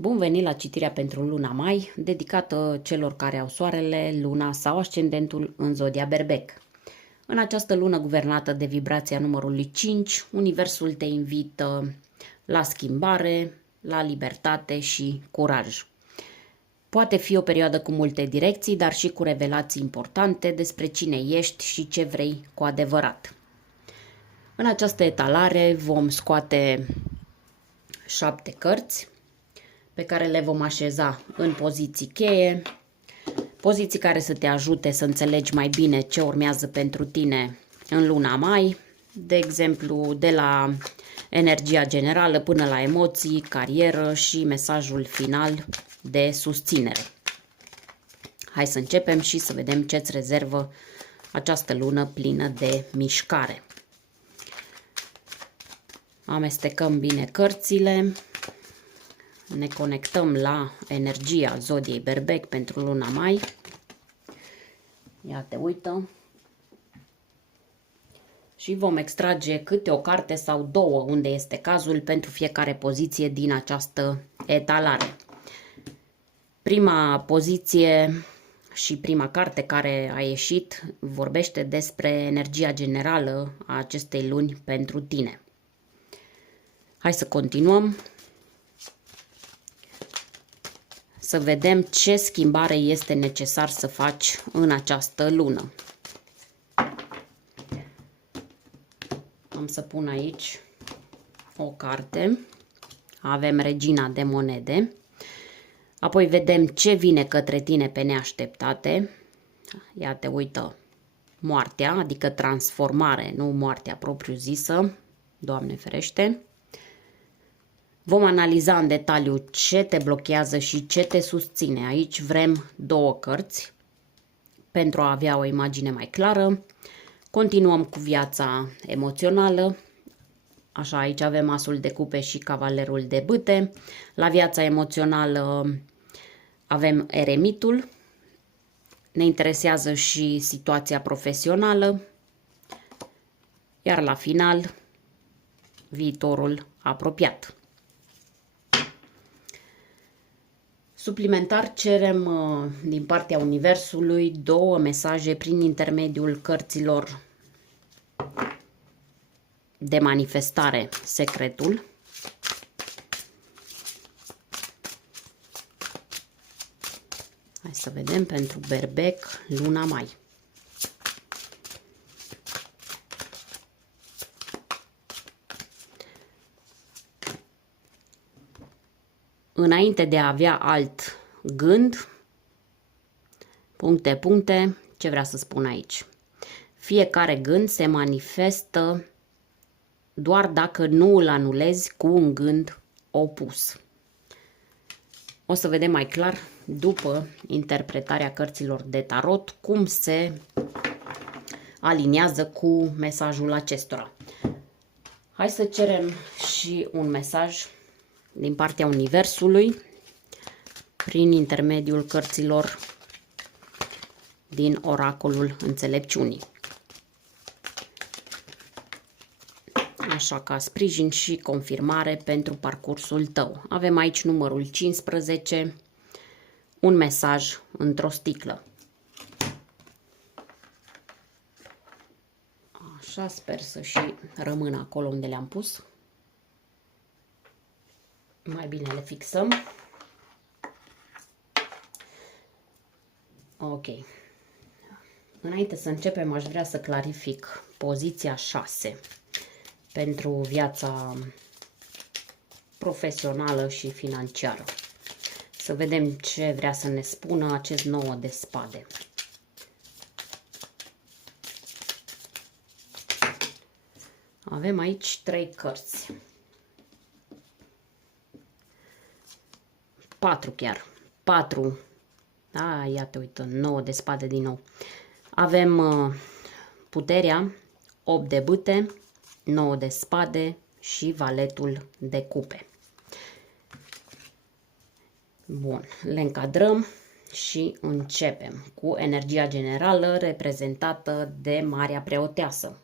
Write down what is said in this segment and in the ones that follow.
Bun venit la citirea pentru luna mai, dedicată celor care au soarele, luna sau ascendentul în zodia Berbec. În această lună guvernată de vibrația numărului 5, universul te invită la schimbare, la libertate și curaj. Poate fi o perioadă cu multe direcții, dar și cu revelații importante despre cine ești și ce vrei cu adevărat. În această etalare vom scoate 7 cărți pe care le vom așeza în poziții cheie, poziții care să te ajute să înțelegi mai bine ce urmează pentru tine în luna mai, de exemplu de la energia generală până la emoții, carieră și mesajul final de susținere. Hai să începem și să vedem ce îți rezervă această lună plină de mișcare. Amestecăm bine cărțile. Ne conectăm la energia zodiei Berbec pentru luna mai. Ia te uită. Și vom extrage câte o carte sau două, unde este cazul, pentru fiecare poziție din această etalare. Prima poziție și prima carte care a ieșit vorbește despre energia generală a acestei luni pentru tine. Hai să continuăm. Să vedem ce schimbare este necesar să faci în această lună. Am să pun aici o carte. Avem Regina de monede. Apoi vedem ce vine către tine pe neașteptate. Ia te uită, moartea, adică transformare, nu moartea propriu-zisă. Doamne ferește. Vom analiza în detaliu ce te blochează și ce te susține. Aici vrem două cărți pentru a avea o imagine mai clară. Continuăm cu viața emoțională. Așa, aici avem asul de cupe și cavalerul de bâte. La viața emoțională avem eremitul. Ne interesează și situația profesională. Iar la final, viitorul apropiat. Suplimentar cerem din partea Universului două mesaje prin intermediul cărților de manifestare, secretul. Hai să vedem pentru Berbec, luna mai. Înainte de a avea alt gând, puncte, ce vrea să spun aici? Fiecare gând se manifestă doar dacă nu îl anulezi cu un gând opus. O să vedem mai clar, după interpretarea cărților de tarot, cum se aliniază cu mesajul acestora. Hai să cerem și un mesaj din partea Universului prin intermediul cărților din oracolul înțelepciunii. Așa, ca sprijin și confirmare pentru parcursul tău. Avem aici numărul 15, un mesaj într-o sticlă. Așa, sper să și rămână acolo unde le-am pus. Mai bine le fixăm. Ok. Înainte să începem, aș vrea să clarific poziția 6 pentru viața profesională și financiară. Să vedem ce vrea să ne spună acest 9 de spade. Avem aici 3 cărți. 4 chiar. 4. Da, ia te uită, 9 de spade din nou. Avem puterea, 8 de bâte, 9 de spade și valetul de cupe. Bun, le încadrăm și începem cu energia generală reprezentată de Marea Preoteasă.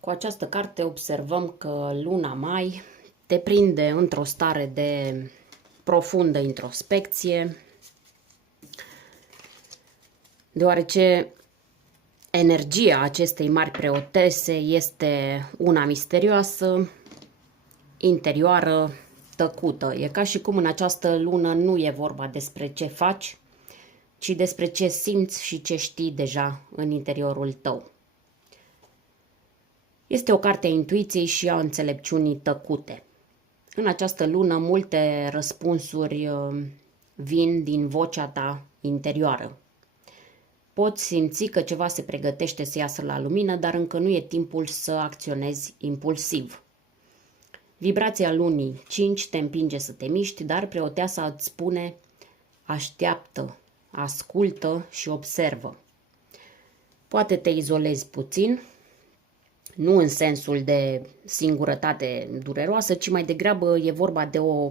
Cu această carte observăm că luna mai te prinde într-o stare de profundă introspecție, deoarece energia acestei mari preotese este una misterioasă, interioară, tăcută. E ca și cum în această lună nu e vorba despre ce faci, ci despre ce simți și ce știi deja în interiorul tău. Este o carte a intuiției și a înțelepciunii tăcute. În această lună multe răspunsuri vin din vocea ta interioară. Poți simți că ceva se pregătește să iasă la lumină, dar încă nu e timpul să acționezi impulsiv. Vibrația lunii 5 te împinge să te miști, dar preoteasa îți spune: așteaptă, ascultă și observă. Poate te izolezi puțin, nu în sensul de singurătate dureroasă, ci mai degrabă e vorba de o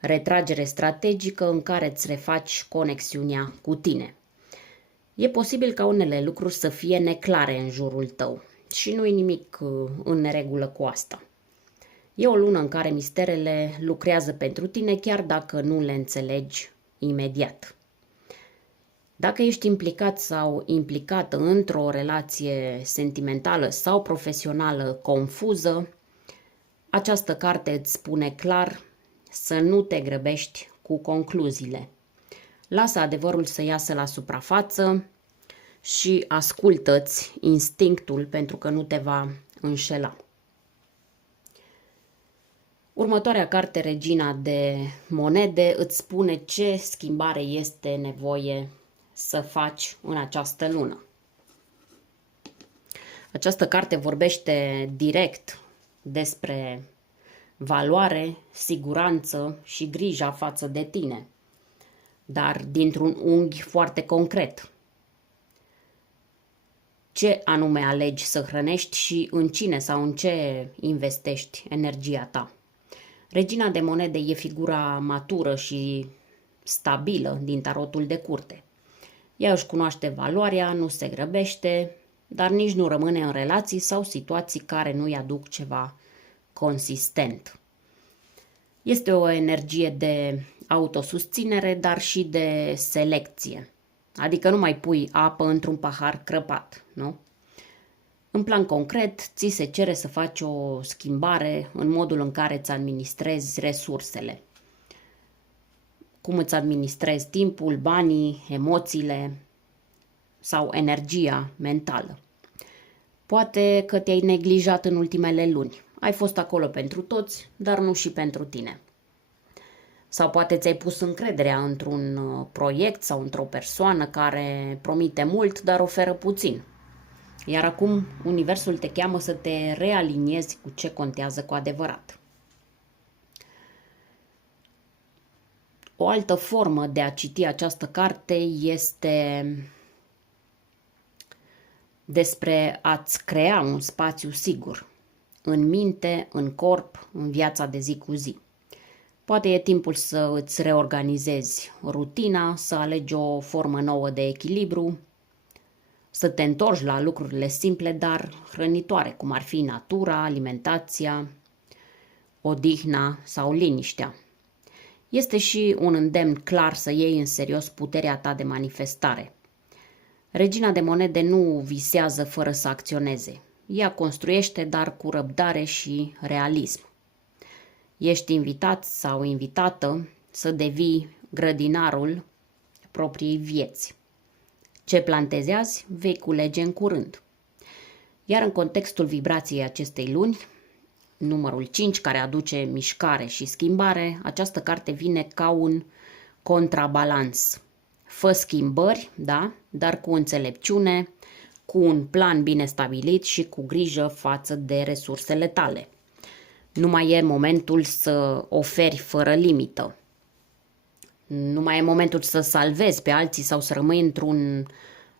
retragere strategică în care îți refaci conexiunea cu tine. E posibil ca unele lucruri să fie neclare în jurul tău și nu e nimic în neregulă cu asta. E o lună în care misterele lucrează pentru tine, chiar dacă nu le înțelegi imediat. Dacă ești implicat sau implicată într-o relație sentimentală sau profesională confuză, această carte îți spune clar să nu te grăbești cu concluziile. Lasă adevărul să iasă la suprafață și ascultă-ți instinctul, pentru că nu te va înșela. Următoarea carte, Regina de Monede, îți spune ce schimbare este nevoie să faci în această lună. Această carte vorbește direct despre valoare, siguranță și grija față de tine, dar dintr-un unghi foarte concret. Ce anume alegi să hrănești și în cine sau în ce investești energia ta. Regina de Monede e figura matură și stabilă din tarotul de curte. Ea își cunoaște valoarea, nu se grăbește, dar nici nu rămâne în relații sau situații care nu-i aduc ceva consistent. Este o energie de autosusținere, dar și de selecție. Adică nu mai pui apă într-un pahar crăpat, nu? În plan concret, ți se cere să faci o schimbare în modul în care îți administrezi resursele. Cum îți administrezi timpul, banii, emoțiile sau energia mentală. Poate că te-ai neglijat în ultimele luni. Ai fost acolo pentru toți, dar nu și pentru tine. Sau poate ți-ai pus încrederea într-un proiect sau într-o persoană care promite mult, dar oferă puțin. Iar acum universul te cheamă să te realiniezi cu ce contează cu adevărat. O altă formă de a citi această carte este despre a-ți crea un spațiu sigur, în minte, în corp, în viața de zi cu zi. Poate e timpul să îți reorganizezi rutina, să alegi o formă nouă de echilibru, să te întorci la lucrurile simple, dar hrănitoare, cum ar fi natura, alimentația, odihna sau liniștea. Este și un îndemn clar să iei în serios puterea ta de manifestare. Regina de Monede nu visează fără să acționeze. Ea construiește, dar cu răbdare și realism. Ești invitat sau invitată să devii grădinarul propriei vieți. Ce plantezi azi, vei culege în curând. Iar în contextul vibrației acestei luni, numărul 5, care aduce mișcare și schimbare, această carte vine ca un contrabalans. Fă schimbări, da, dar cu înțelepciune, cu un plan bine stabilit și cu grijă față de resursele tale. Nu mai e momentul să oferi fără limită. Nu mai e momentul să salvezi pe alții sau să rămâi într-un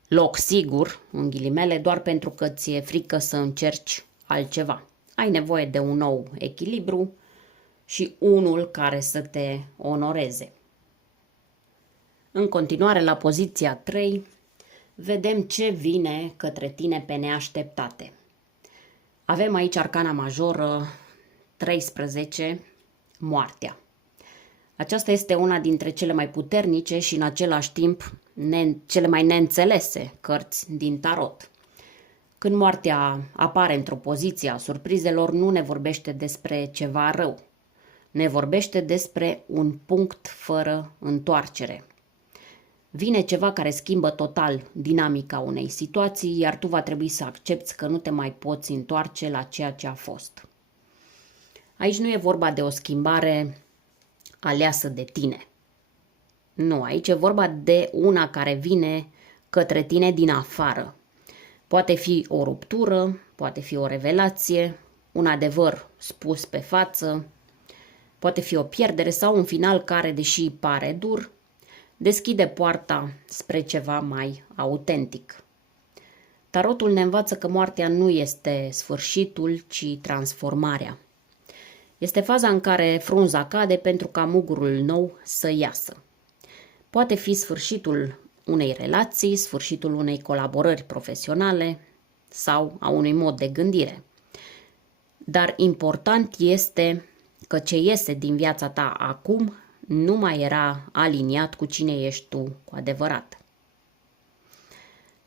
loc sigur, în ghilimele, doar pentru că ți-e frică să încerci altceva. Ai nevoie de un nou echilibru și unul care să te onoreze. În continuare, la poziția 3, vedem ce vine către tine pe neașteptate. Avem aici arcana majoră 13, moartea. Aceasta este una dintre cele mai puternice și în același timp cele mai neînțelese cărți din tarot. Când moartea apare într-o poziție a surprizelor, nu ne vorbește despre ceva rău. Ne vorbește despre un punct fără întoarcere. Vine ceva care schimbă total dinamica unei situații, iar tu va trebui să accepți că nu te mai poți întoarce la ceea ce a fost. Aici nu e vorba de o schimbare aleasă de tine. Nu, aici e vorba de una care vine către tine din afară. Poate fi o ruptură, poate fi o revelație, un adevăr spus pe față, poate fi o pierdere sau un final care, deși pare dur, deschide poarta spre ceva mai autentic. Tarotul ne învață că moartea nu este sfârșitul, ci transformarea. Este faza în care frunza cade pentru ca mugurul nou să iasă. Poate fi sfârșitul unei relații, sfârșitul unei colaborări profesionale sau a unui mod de gândire. Dar important este că ce iese din viața ta acum nu mai era aliniat cu cine ești tu cu adevărat.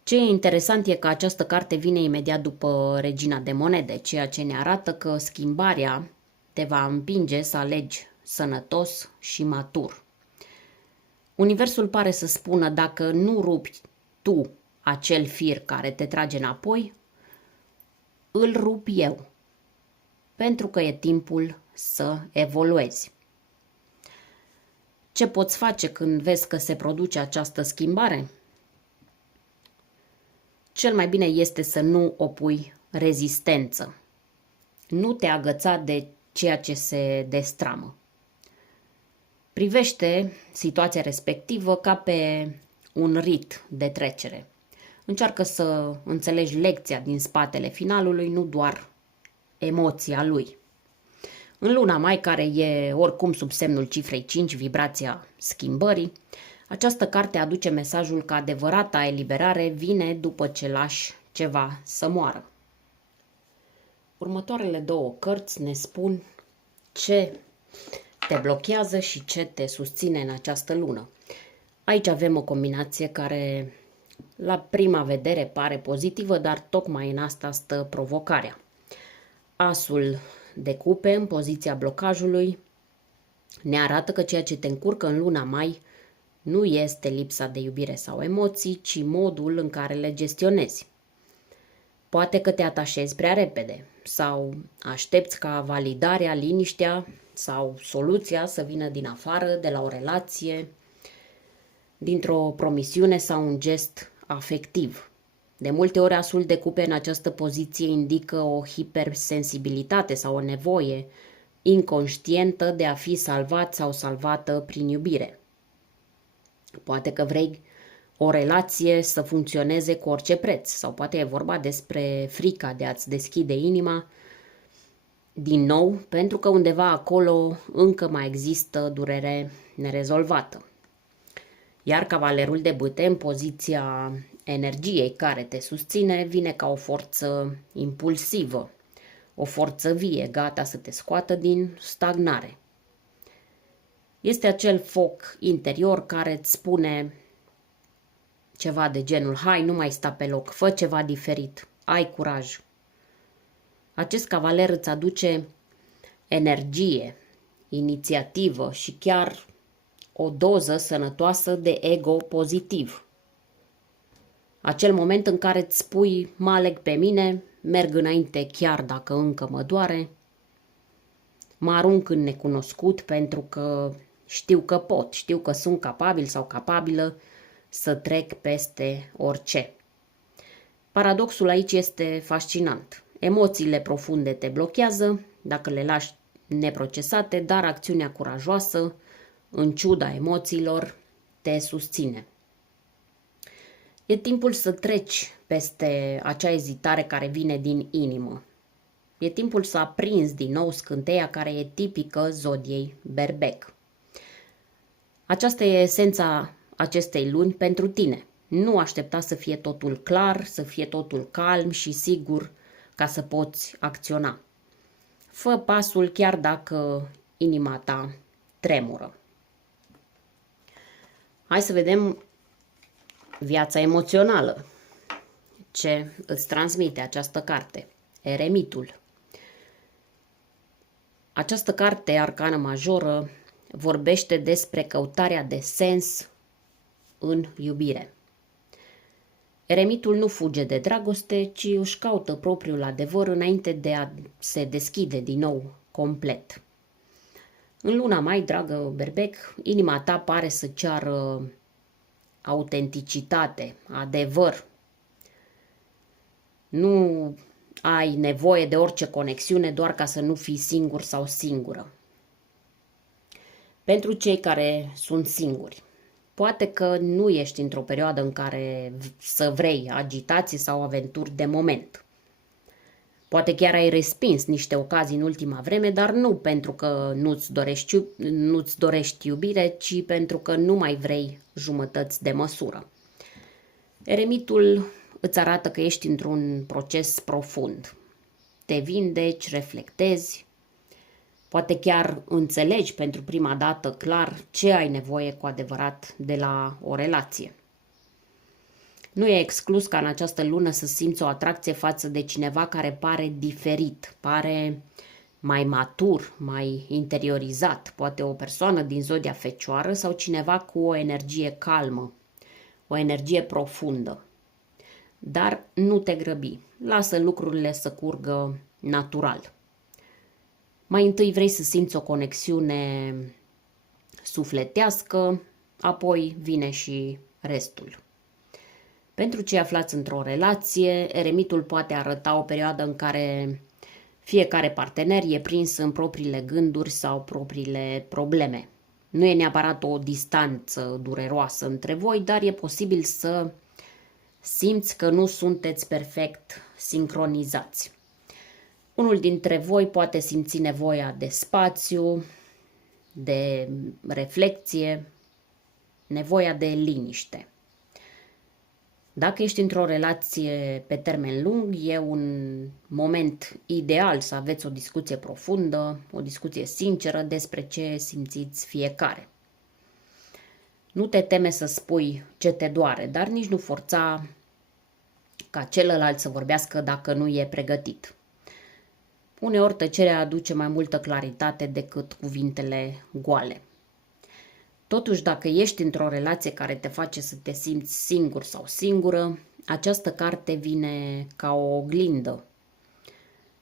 Ce e interesant e că această carte vine imediat după Regina de Monede, ceea ce ne arată că schimbarea te va împinge să alegi sănătos și matur. Universul pare să spună: dacă nu rupi tu acel fir care te trage înapoi, îl rup eu, pentru că e timpul să evoluezi. Ce poți face când vezi că se produce această schimbare? Cel mai bine este să nu opui rezistență. Nu te agăța de ceea ce se destramă. Privește situația respectivă ca pe un rit de trecere. Încearcă să înțelegi lecția din spatele finalului, nu doar emoția lui. În luna mai, care e oricum sub semnul cifrei 5, vibrația schimbării, această carte aduce mesajul că adevărata eliberare vine după ce lași ceva să moară. Următoarele două cărți ne spun ce te blochează și ce te susține în această lună. Aici avem o combinație care la prima vedere pare pozitivă, dar tocmai în asta stă provocarea. Asul de cupe în poziția blocajului ne arată că ceea ce te încurcă în luna mai nu este lipsa de iubire sau emoții, ci modul în care le gestionezi. Poate că te atașezi prea repede sau aștepți ca validarea, liniștea sau soluția să vină din afară, de la o relație, dintr-o promisiune sau un gest afectiv. De multe ori asul de cupe în această poziție indică o hipersensibilitate sau o nevoie inconștientă de a fi salvat sau salvată prin iubire. Poate că vrei o relație să funcționeze cu orice preț sau poate e vorba despre frica de a-ți deschide inima din nou, pentru că undeva acolo încă mai există durere nerezolvată. Iar cavalerul de bâte în poziția energiei care te susține vine ca o forță impulsivă, o forță vie, gata să te scoată din stagnare. Este acel foc interior care îți spune ceva de genul: hai, nu mai sta pe loc, fă ceva diferit, ai curaj. Acest cavaler îți aduce energie, inițiativă și chiar o doză sănătoasă de ego pozitiv. Acel moment în care îți spui: mă aleg pe mine, merg înainte chiar dacă încă mă doare, mă arunc în necunoscut pentru că știu că pot, știu că sunt capabil sau capabilă să trec peste orice. Paradoxul aici este fascinant. Emoțiile profunde te blochează dacă le lași neprocesate, dar acțiunea curajoasă, în ciuda emoțiilor, te susține. E timpul să treci peste acea ezitare care vine din inimă. E timpul să aprinzi din nou scânteia care e tipică zodiei Berbec. Aceasta e esența acestei luni pentru tine. Nu aștepta să fie totul clar, să fie totul calm și sigur ca să poți acționa. Fă pasul chiar dacă inima ta tremură. Hai să vedem viața emoțională. Ce îți transmite această carte? Eremitul. Această carte, arcană majoră, vorbește despre căutarea de sens în iubire. Eremitul nu fuge de dragoste, ci își caută propriul adevăr înainte de a se deschide din nou complet. În luna mai, dragă berbec, inima ta pare să ceară autenticitate, adevăr. Nu ai nevoie de orice conexiune doar ca să nu fii singur sau singură. Pentru cei care sunt singuri, poate că nu ești într-o perioadă în care să vrei agitații sau aventuri de moment. Poate chiar ai respins niște ocazii în ultima vreme, dar nu pentru că nu-ți dorești iubire, ci pentru că nu mai vrei jumătăți de măsură. Eremitul îți arată că ești într-un proces profund. Te vindeci, reflectezi, poate chiar înțelegi pentru prima dată clar ce ai nevoie cu adevărat de la o relație. Nu e exclus ca în această lună să simți o atracție față de cineva care pare diferit, pare mai matur, mai interiorizat, poate o persoană din zodia Fecioară sau cineva cu o energie calmă, o energie profundă. Dar nu te grăbi, lasă lucrurile să curgă natural. Mai întâi vrei să simți o conexiune sufletească, apoi vine și restul. Pentru cei aflați într-o relație, eremitul poate arăta o perioadă în care fiecare partener e prins în propriile gânduri sau propriile probleme. Nu e neapărat o distanță dureroasă între voi, dar e posibil să simți că nu sunteți perfect sincronizați. Unul dintre voi poate simți nevoia de spațiu, de reflecție, nevoia de liniște. Dacă ești într-o relație pe termen lung, e un moment ideal să aveți o discuție profundă, o discuție sinceră despre ce simțiți fiecare. Nu te teme să spui ce te doare, dar nici nu forța ca celălalt să vorbească dacă nu e pregătit. Uneori tăcerea aduce mai multă claritate decât cuvintele goale. Totuși, dacă ești într-o relație care te face să te simți singur sau singură, această carte vine ca o oglindă.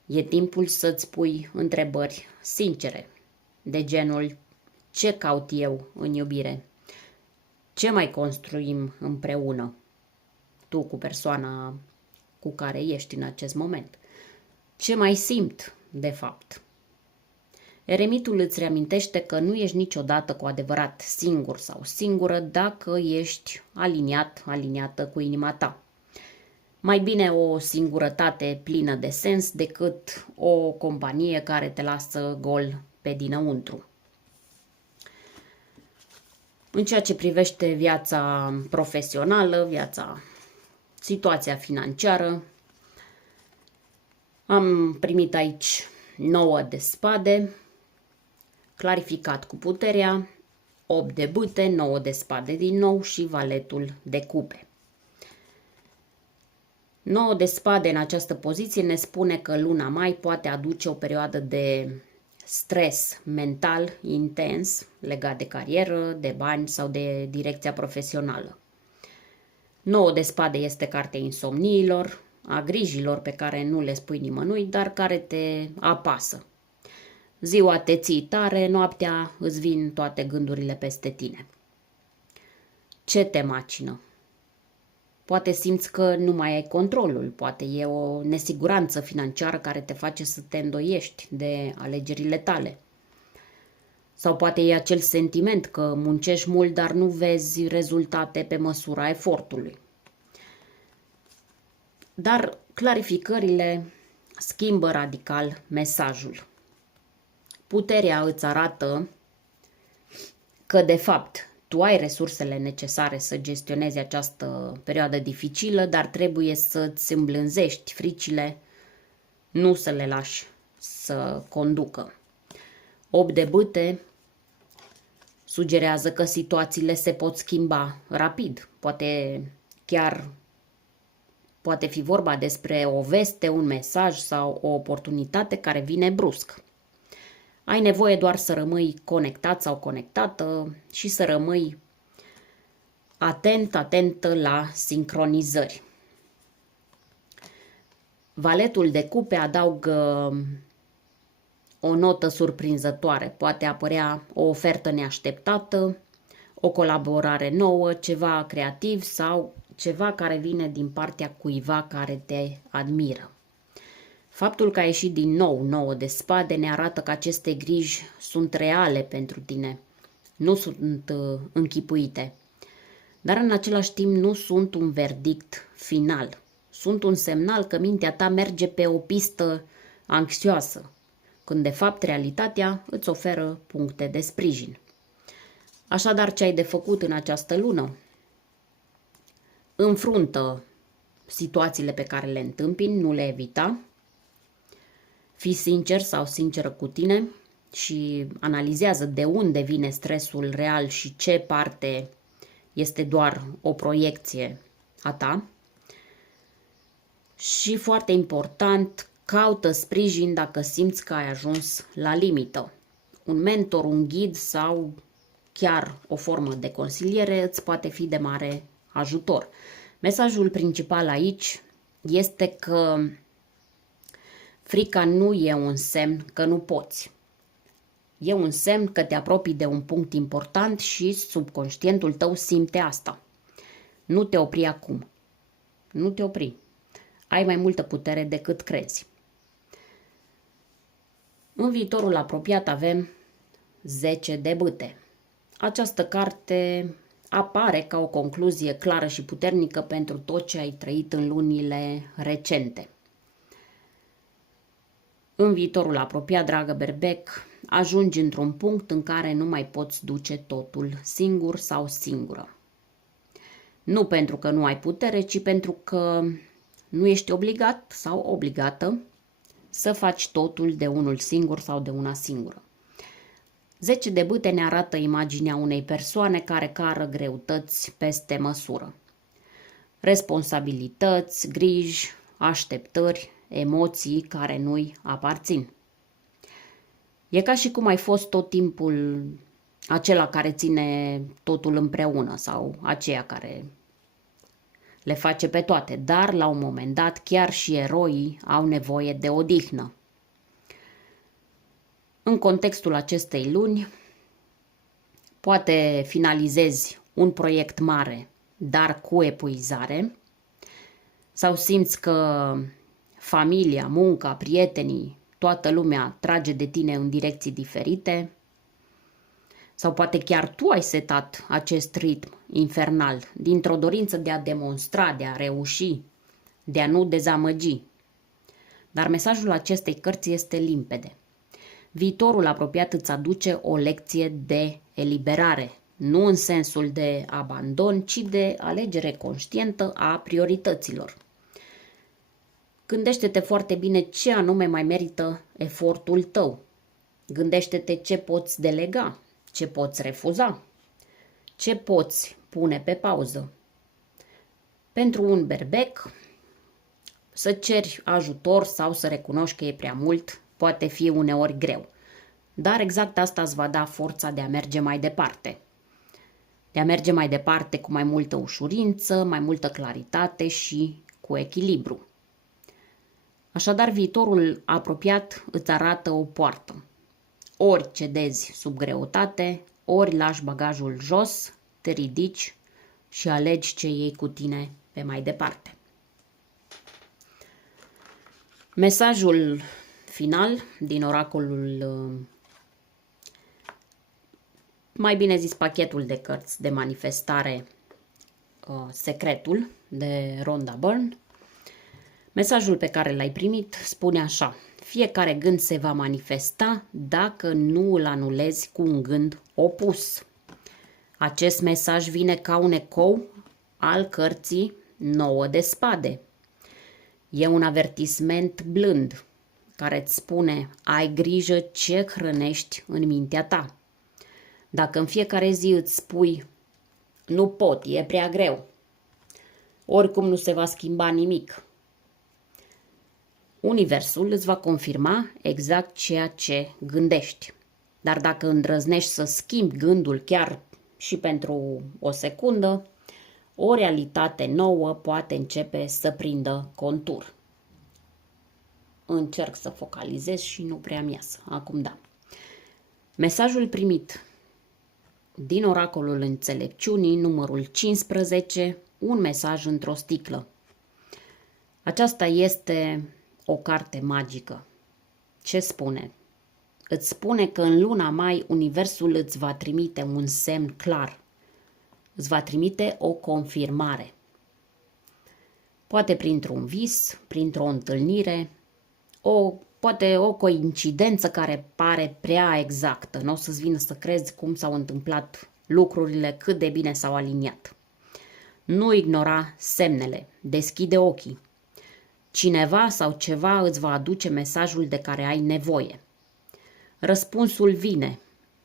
E timpul să-ți pui întrebări sincere, de genul: ce caut eu în iubire? Ce mai construim împreună? Tu cu persoana cu care ești în acest moment. Ce mai simt, de fapt? Eremitul îți reamintește că nu ești niciodată cu adevărat singur sau singură dacă ești aliniată cu inima ta. Mai bine o singurătate plină de sens decât o companie care te lasă gol pe dinăuntru. În ceea ce privește viața profesională, situația financiară, am primit aici 9 de spade, clarificat cu puterea, 8 de bâte, 9 de spade din nou și valetul de cupe. 9 de spade în această poziție ne spune că luna mai poate aduce o perioadă de stres mental intens legat de carieră, de bani sau de direcția profesională. 9 de spade este cartea insomniilor, a grijilor pe care nu le spui nimănui, dar care te apasă. Ziua te ții tare, noaptea îți vin toate gândurile peste tine. Ce te macină? Poate simți că nu mai ai controlul, poate e o nesiguranță financiară care te face să te îndoiești de alegerile tale. Sau poate e acel sentiment că muncești mult, dar nu vezi rezultate pe măsura efortului. Dar clarificările schimbă radical mesajul. Puterea îți arată că, de fapt, tu ai resursele necesare să gestionezi această perioadă dificilă, dar trebuie să-ți îmblânzești fricile, nu să le lași să conducă. 8 de bâte Sugerează că situațiile se pot schimba rapid. Poate fi vorba despre o veste, un mesaj sau o oportunitate care vine brusc. Ai nevoie doar să rămâi conectat sau conectată și să rămâi atentă la sincronizări. Valetul de cupe adaugă o notă surprinzătoare. Poate apărea o ofertă neașteptată, o colaborare nouă, ceva creativ sau ceva care vine din partea cuiva care te admiră. Faptul că a ieșit din nou 9 de spade ne arată că aceste griji sunt reale pentru tine, nu sunt închipuite, dar în același timp nu sunt un verdict final. Sunt un semnal că mintea ta merge pe o pistă anxioasă, când de fapt realitatea îți oferă puncte de sprijin. Așadar, ce ai de făcut în această lună? Înfruntă situațiile pe care le întâmpini, nu le evita. Fii sincer sau sinceră cu tine și analizează de unde vine stresul real și ce parte este doar o proiecție a ta. Și foarte important, caută sprijin dacă simți că ai ajuns la limită. Un mentor, un ghid sau chiar o formă de consiliere îți poate fi de mare ajutor. Mesajul principal aici este că frica nu e un semn că nu poți. E un semn că te apropii de un punct important și subconștientul tău simte asta. Nu te opri acum. Nu te opri. Ai mai multă putere decât crezi. În viitorul apropiat avem 10 de bâte. Această carte apare ca o concluzie clară și puternică pentru tot ce ai trăit în lunile recente. În viitorul apropiat, dragă berbec, ajungi într-un punct în care nu mai poți duce totul singur sau singură. Nu pentru că nu ai putere, ci pentru că nu ești obligat sau obligată să faci totul de unul singur sau de una singură. 10 de bâte ne arată imaginea unei persoane care cară greutăți peste măsură. Responsabilități, griji, așteptări, emoții care nu-i aparțin. E ca și cum ai fost tot timpul acela care ține totul împreună sau aceea care le face pe toate, dar la un moment dat chiar și eroii au nevoie de odihnă. În contextul acestei luni, poate finalizezi un proiect mare, dar cu epuizare, sau simți că familia, munca, prietenii, toată lumea trage de tine în direcții diferite, sau poate chiar tu ai setat acest ritm infernal dintr-o dorință de a demonstra, de a reuși, de a nu dezamăgi. Dar mesajul acestei cărți este limpede. Viitorul apropiat îți aduce o lecție de eliberare, nu în sensul de abandon, ci de alegere conștientă a priorităților. Gândește-te foarte bine ce anume mai merită efortul tău. Gândește-te ce poți delega, ce poți refuza, ce poți pune pe pauză. Pentru un berbec, să ceri ajutor sau să recunoști că e prea mult poate fi uneori greu. Dar exact asta îți va da forța de a merge mai departe. De a merge mai departe cu mai multă ușurință, mai multă claritate și cu echilibru. Așadar, viitorul apropiat îți arată o poartă. Ori cedezi sub greutate, ori lași bagajul jos, te ridici și alegi ce iei cu tine pe mai departe. Mesajul final din oracolul, mai bine zis pachetul de cărți de manifestare Secretul de Rhonda Byrne. Mesajul pe care l-ai primit spune așa: fiecare gând se va manifesta dacă nu îl anulezi cu un gând opus. Acest mesaj vine ca un ecou al cărții 9 de spade. E un avertisment blând care îți spune: ai grijă ce hrănești în mintea ta. Dacă în fiecare zi îți spui nu pot, e prea greu, oricum nu se va schimba nimic, Universul îți va confirma exact ceea ce gândești. Dar dacă îndrăznești să schimbi gândul chiar și pentru o secundă, o realitate nouă poate începe să prindă contur. Încerc să focalizez și nu prea mi iasă. Acum da. Mesajul primit din Oracolul Înțelepciunii, numărul 15, un mesaj într-o sticlă. Aceasta este o carte magică. Ce spune? Îți spune că în luna mai Universul îți va trimite un semn clar. Îți va trimite o confirmare. Poate printr-un vis, printr-o întâlnire, poate o coincidență care pare prea exactă. Nu o să-ți vină să crezi cum s-au întâmplat lucrurile, cât de bine s-au aliniat. Nu ignora semnele, deschide ochii. Cineva sau ceva îți va aduce mesajul de care ai nevoie. Răspunsul vine,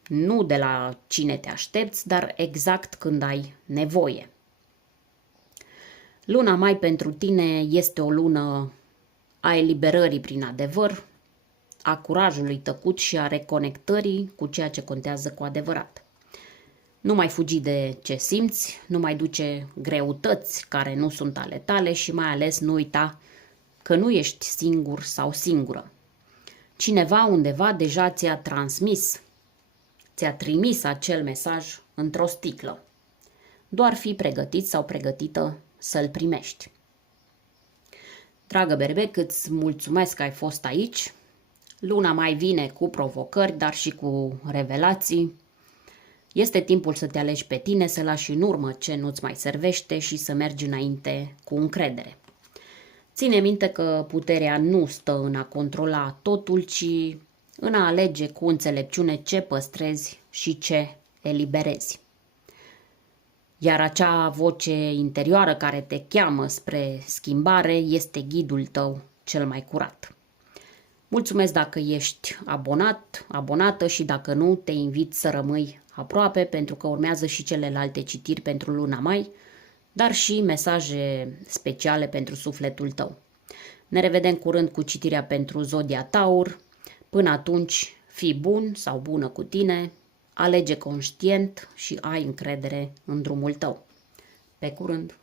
nu de la cine te aștepți, dar exact când ai nevoie. Luna mai pentru tine este o lună a eliberării prin adevăr, a curajului tăcut și a reconectării cu ceea ce contează cu adevărat. Nu mai fugi de ce simți, nu mai duce greutăți care nu sunt ale tale și mai ales nu uita că nu ești singur sau singură. Cineva undeva deja ți-a transmis, ți-a trimis acel mesaj într-o sticlă. Doar fii pregătit sau pregătită să-l primești. Dragă berbec, îți mulțumesc că ai fost aici. Luna mai vine cu provocări, dar și cu revelații. Este timpul să te alegi pe tine, să lași în urmă ce nu-ți mai servește și să mergi înainte cu încredere. Ține minte că puterea nu stă în a controla totul, ci în a alege cu înțelepciune ce păstrezi și ce eliberezi. Iar acea voce interioară care te cheamă spre schimbare este ghidul tău cel mai curat. Mulțumesc dacă ești abonat, abonată și dacă nu, te invit să rămâi aproape pentru că urmează și celelalte citiri pentru luna mai, dar și mesaje speciale pentru sufletul tău. Ne revedem curând cu citirea pentru Zodia Taur. Până atunci, fii bun sau bună cu tine, alege conștient și ai încredere în drumul tău. Pe curând!